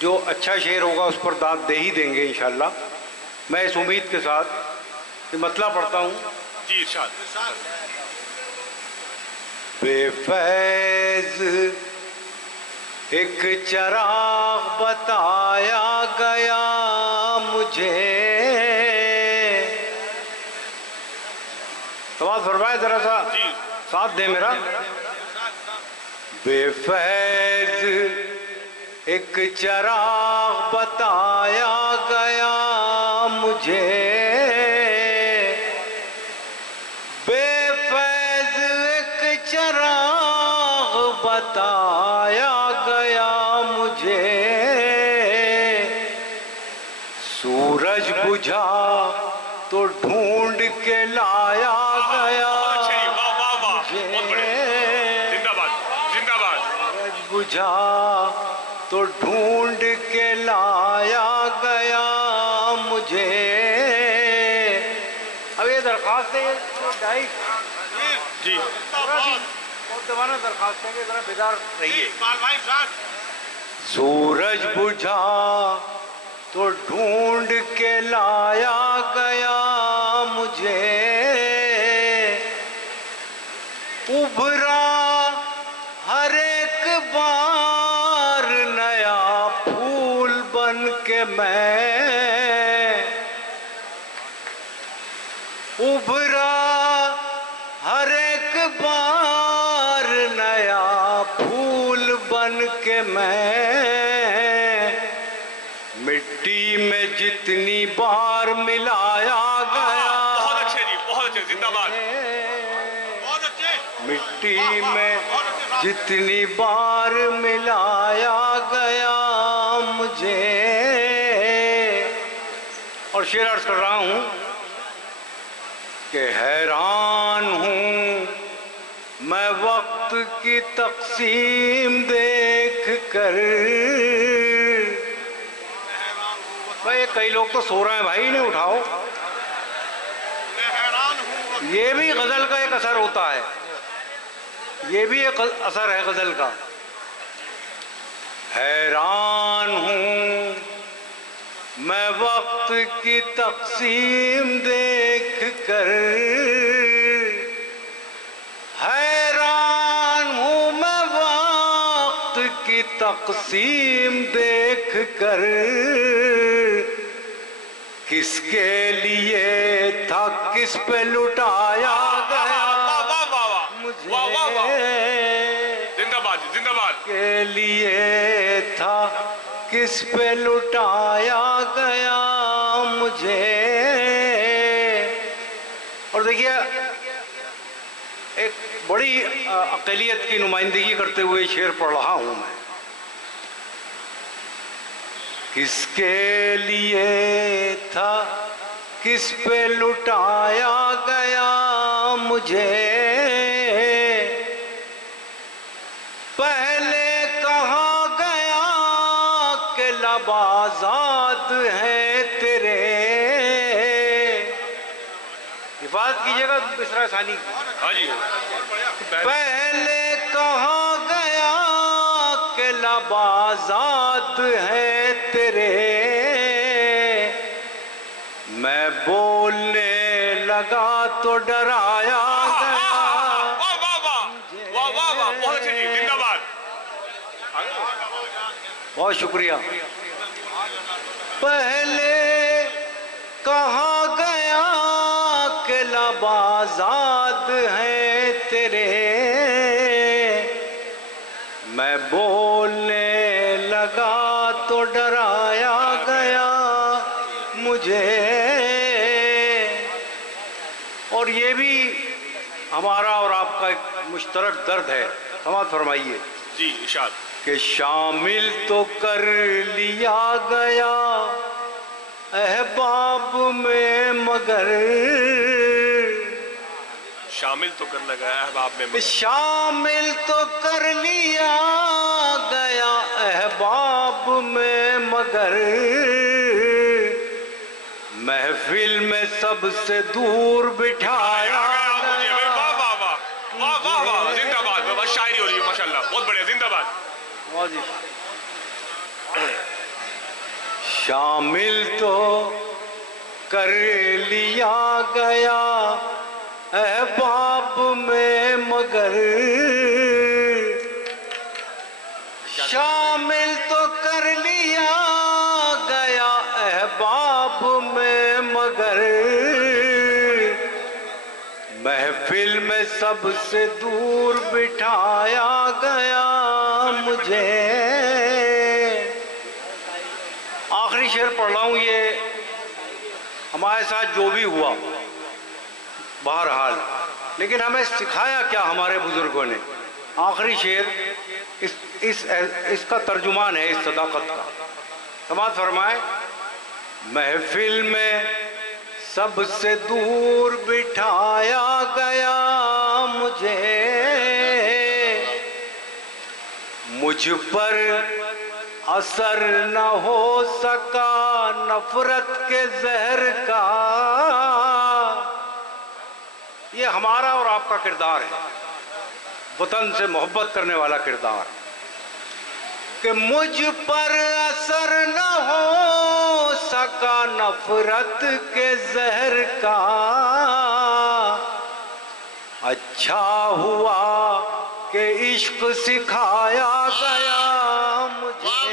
जो अच्छा शेर होगा उस पर दाद दे ही देंगे इंशाल्लाह। मैं इस उम्मीद के साथ कि मतला पढ़ता हूँ। जी इरशाद। बेफैज एक चिराग बताया गया मुझे। सवाल फरमाए जरा सा साथ दे मेरा। बेफैज एक चिराग बताया गया मुझे। बेफैज एक चिराग बताया गया मुझे। सूरज बुझा तो ढूंढ के लाया गया मुझे। सूरज बुझा तो ढूंढ के लाया गया मुझे। अब ये दरख्वास्त है डाइट जी बहुत दबाना दरख्वास्त है कि जरा बेदार रहिए। सूरज बुझा तो ढूंढ के लाया गया मुझे। उभरा हर एक बार नया फूल बन के मैं। उभरा हर एक बार नया फूल बन के मैं। मिट्टी में जितनी बार मिलाया गया। बहुत अच्छे जी, बहुत अच्छे, जिंदाबाद। बहुत अच्छे। मिट्टी में जितनी बार मिलाया गया मुझे। और शेर अर्ज कर रहा हूं कि हैरान हूं मैं वक्त की तकसीम देख कर। भाई कई लोग तो सो रहे हैं भाई, नहीं उठाओ। ये भी गजल का एक असर होता है, ये भी एक असर है गजल का। हैरान हूं मैं वक्त की तकसीम देख कर। हैरान हूं मैं वक्त की तकसीम देख कर। किसके लिए था किस पे लुटाया गया मुझे। जिंदाबाद जिंदाबाद। के लिए था किस पे लुटाया गया मुझे। और देखिए एक बड़ी अक़लियत की नुमाइंदगी करते हुए शेर पढ़ रहा हूं मैं। किसके लिए था किस पे लुटाया गया मुझे। पहले कहाँ गया कि लब आज़ाद है तेरे। हिफाजत कीजिएगा मिसरा सानी की। हाँ जी। पहले कहाँ गया कि लब आज़ाद है तेरे। मैं बोलने लगा तो डराया गया। बहुत अच्छे जी, जिंदाबाद। बहुत शुक्रिया। पहले कहाँ गया कि लब आज़ाद है तेरे। मैं बोलने लगा तो डराया गया मुझे। और ये भी हमारा और आपका एक मुश्तरक दर्द है। समाअत फरमाइए जी इरशाद। कि शामिल तो कर लिया गया अहबाब में मगर। शामिल तो कर लगा अहबाब में मगर। शामिल तो कर लिया गया अहबाब में मगर। महफिल में सबसे दूर बिठाया गया। वाह वाह वाह, जिंदाबाद। शायरी हो रही है माशाल्लाह, बहुत बढ़िया, जिंदाबाद। शामिल तो कर लिया गया अहबाब में मगर, शामिल तो कर लिया गया अहबाब में मगर, महफिल में सबसे दूर बिठाया गया मुझे। आखिरी शेर पढ़ रहा हूँ, ये हमारे साथ जो भी हुआ बहरहाल, लेकिन हमें सिखाया क्या हमारे बुजुर्गों ने। आखिरी शेर इसका तर्जुमान है इस सदाकत का। समाज फरमाए, महफिल में सबसे दूर बिठाया गया मुझे, मुझ पर असर न हो सका नफरत के जहर का। ये हमारा और आपका किरदार है, वतन से मोहब्बत करने वाला किरदार, कि मुझ पर असर न हो सका नफरत के जहर का। अच्छा हुआ कि इश्क सिखाया गया मुझे,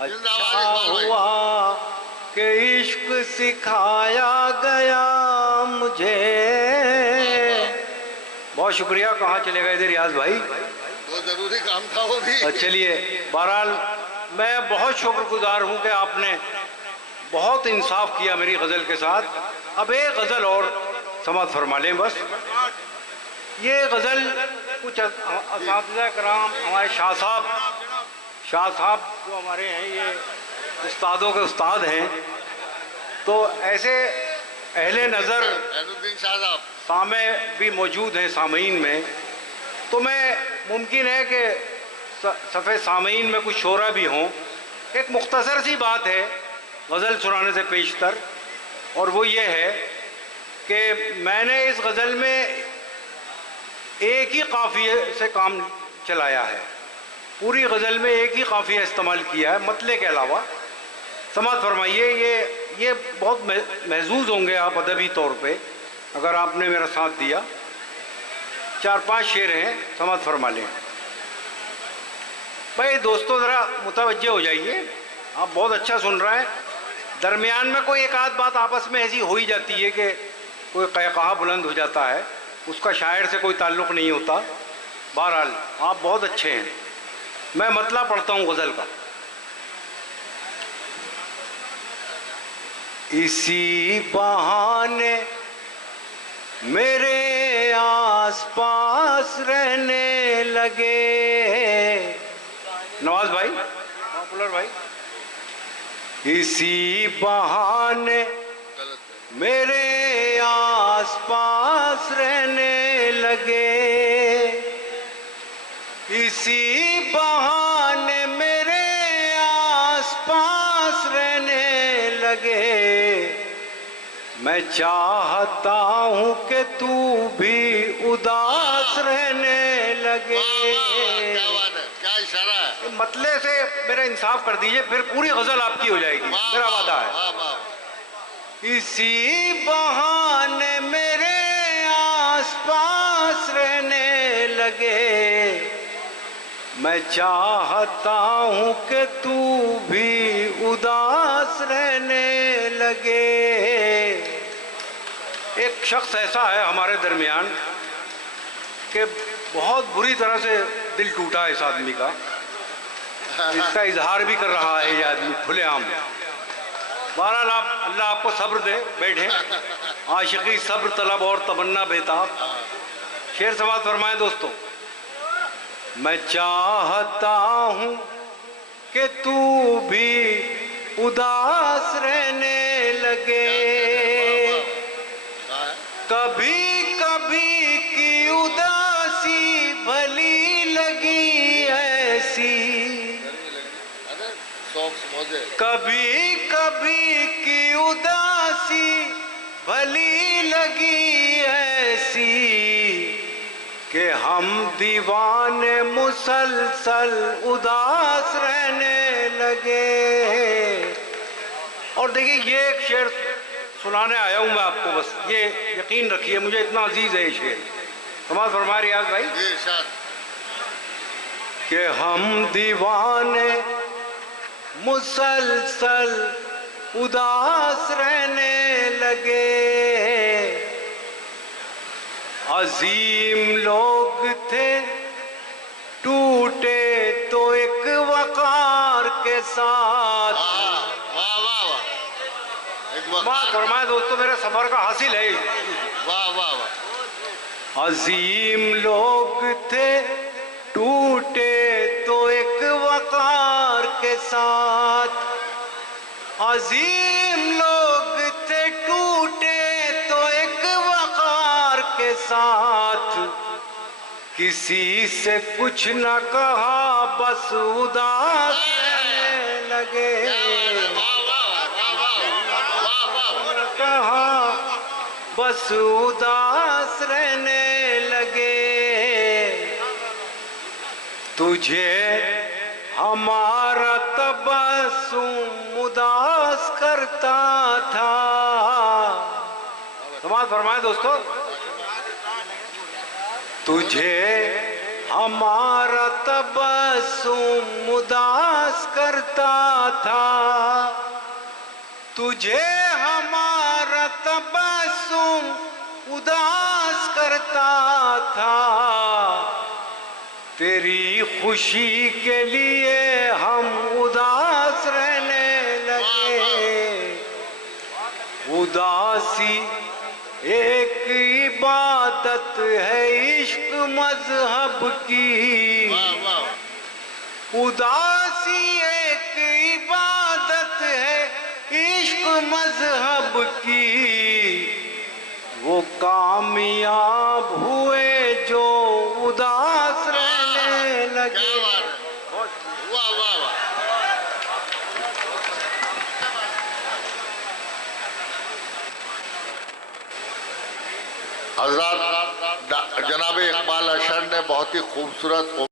अच्छा हुआ कि इश्क सिखाया गया मुझे। बहुत शुक्रिया। कहाँ चले गए थे रियाज भाई? वो जरूरी काम था वो भी। चलिए, बहरहाल मैं बहुत शुक्रगुजार हूँ कि आपने बहुत इंसाफ किया मेरी गज़ल के साथ। अब एक गज़ल और समाअत फरमा लें बस। ये गज़ल कुछ असातिज़ा कराम, हमारे शाह साहब जो हमारे हैं, ये उस्तादों के उस्ताद हैं, तो ऐसे अहले नज़र साहब सामे भी मौजूद हैं सामीन में, तो मैं मुमकिन है कि सफ़े सामीन में कुछ शोरा भी हों। एक मुख्तसर सी बात है गज़ल सुनाने से पेशतर, और वो ये है कि मैंने इस गज़ल में एक ही काफ़िए से काम चलाया है। पूरी गज़ल में एक ही काफ़िया इस्तेमाल किया है मतले के अलावा। समाअत फरमाइए, ये बहुत महजूज़ होंगे आप अदबी तौर पे अगर आपने मेरा साथ दिया। 4-5 शेर हैं, समाअत फरमा लें। भाई दोस्तों ज़रा मुतवज्जे हो जाइए, आप बहुत अच्छा सुन रहे हैं। दरमियान में कोई एक आध बात आपस में ऐसी हो ही जाती है कि कोई कहकहा बुलंद हो जाता है, उसका शायर से कोई ताल्लुक़ नहीं होता। बहरहाल आप बहुत अच्छे हैं। मैं मतला पढ़ता हूँ गज़ल का। इसी बहाने मेरे आसपास रहने लगे। नवाज भाई, पॉपुलर भाई। इसी बहाने मेरे आसपास रहने लगे, इसी बहाने मेरे आसपास रहने लगे। मैं चाहता हूँ कि तू भी उदास रहने लगे। क्या इशारा है। मतले से मेरा इंसाफ कर दीजिए, फिर पूरी गज़ल आपकी हो जाएगी, मेरा वादा है। इसी बहाने मेरे आसपास रहने लगे, मैं चाहता हूँ कि तू भी उदास रहने लगे। एक शख्स ऐसा है हमारे दरमियान कि बहुत बुरी तरह से दिल टूटा है इस आदमी का, इसका इजहार भी कर रहा है ये आदमी खुलेआम। बहरहाल आप, अल्लाह आपको सब्र दे। बैठे, आशिकी सब्र तलब और तमन्ना बेताब। शेर समाअत फरमाए दोस्तों। मैं चाहता हूँ कि तू भी उदास रहने लगे, कभी कभी की उदासी भली लगी ऐसी, कभी कभी की उदासी भली लगी ऐसी, कि हम दीवाने मुसलसल उदास रहने लगे। और देखिए ये एक शेर सुनाने आया हूँ मैं आपको, बस ये यकीन रखिए मुझे इतना अजीज है ये शेर। समाज फरमा रियाज भाई कि हम दीवाने मुसलसल उदास रहने लगे, अजीम लोग थे टूटे तो एक वकार के साथ। वाह फरमाए दोस्तों, मेरे सफर का हासिल है। वाह वाह वाह। अजीम लोग थे टूटे तो एक वकार के साथ, अजीम लोग थे टूटे तो एक वकार के साथ, किसी से कुछ न कहा बस उदास रहने लगे, कहा बस उदास रहने लगे। तुझे हमारा तबस्सुम उदास करता था। समाज फरमाए दोस्तों, तुझे हमारा तबस्सुम उदास करता था, तुझे हमारा तबस्सुम उदास करता था, तेरी खुशी के लिए हम उदास रहने लगे। उदासी एक इबादत है इश्क मजहब की, उदासी एक इबादत है इश्क मजहब की, वो कामयाब हुए जो उदास रहने लगे। वाह वाह वाह। हज़रत जनाब इकबाल अशर ने बहुत ही खूबसूरत